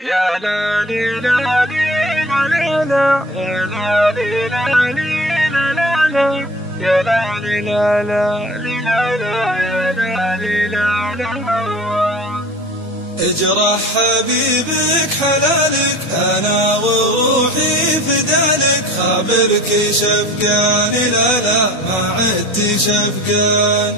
يا لا لي لا لي لا لا يا لا لي لا لي لا لا يا لا لي لا لا لا يا لا لي لا لا. اجرح حبيبك حلالك انا وروحي فدالك، خابرك شفقان لا ما عدت شفقان،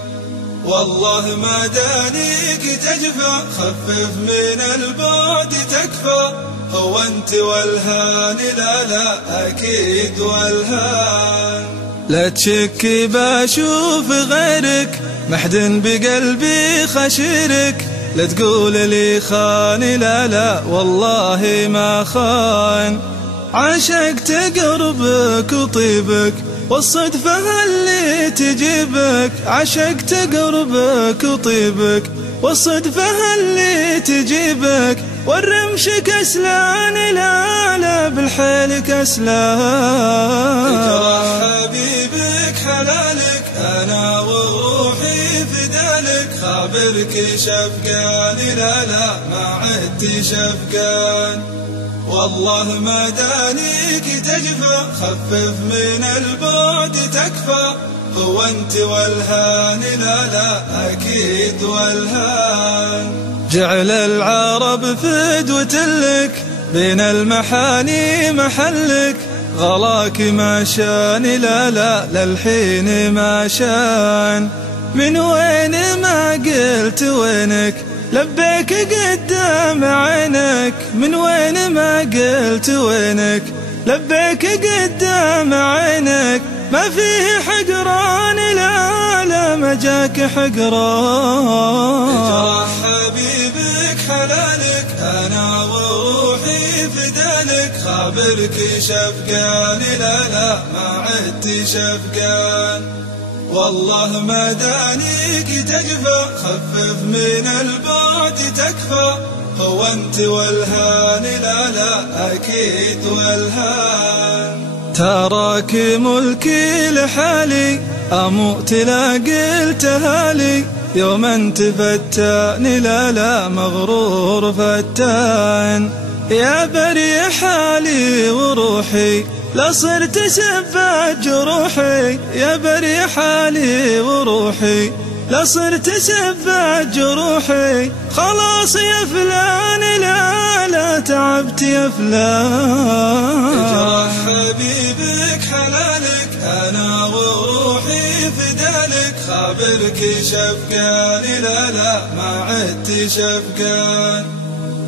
والله ما دانيك تجفى خفف من البعد تكفى، هو انت والهان لا اكيد والهان. لا تشكي بشوف غيرك محد بقلبي خشيرك، لا تقول لي خان لا والله ما خان، عشقت قربك وطيبك والصدفة اللي تجيبك، عشقت قربك وطيبك والصدفة اللي تجيبك، والرمش كسلان لا بالحيل كسلان. اجرح حبيبك حلالك انا وروحي فدالك، خابرك شفقان لا ما عدت شفقان، والله ما دانيك تجفى خفف من البعد تكفى، هو انت والهان لا اكيد والهان. جعل العرب فدوة لك بين المحاني محلك، غلاك ما شان لا للحين ما شان، من وين ما قلت وينك لبيك قدام عينك، من وين ما قلت وينك لبيك قدام عينك، ما فيه حقران لا ما جاك حقران. اجرح حبيبك حلالك انا وروحي فدالك، خابرك شفقان لا ما عدت شفقان، والله ما دانيك تجفى خفف من البعد تكفى، هو انت والهان لا اكيد والهان. تراك ملكي لحالي اموت لا قلت هالي، يوم انت فتان لا مغرور فتان، يا بري حالي وروحي لا صرت سبات جروحي، يا بري حالي وروحي لا صرت سبات جروحي، خلاص يا فلان لا تعبت يا فلان. اجرح حبيبك حلالك انا وروحي فدالك، خابرك شفقان لا ما عدت شفقان،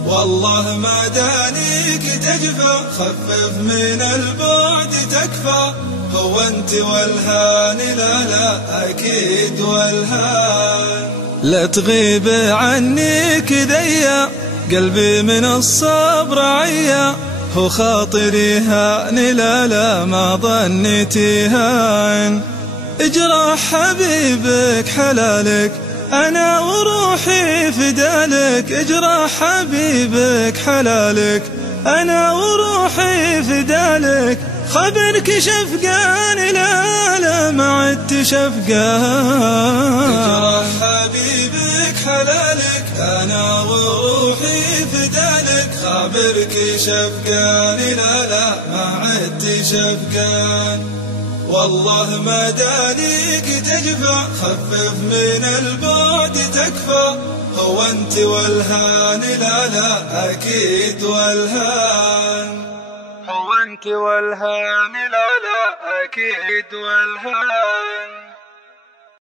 والله ما دانيك تجفى خفف من البعد تكفى، هو انت والهان لا اكيد والهان. لا تغيب عني كذيا قلبي من الصبر عيا، هو خاطري هان لا ما ظنيتي هان. اجرح حبيبك حلالك أنا وروحي فدالك، اجرح حبيبك حلالك أنا وروحي فدالك، خبرك شفقان لا ما عدت شفقان. اجرح حبيبك حلالك أنا وروحي فدالك، خبرك شفقان لا ما عدت شفقان، والله ما دانيك تجفى خفف من البعد تكفى، هو انت والهان لا اكيد والهان، هو انت والهان لا اكيد والهان.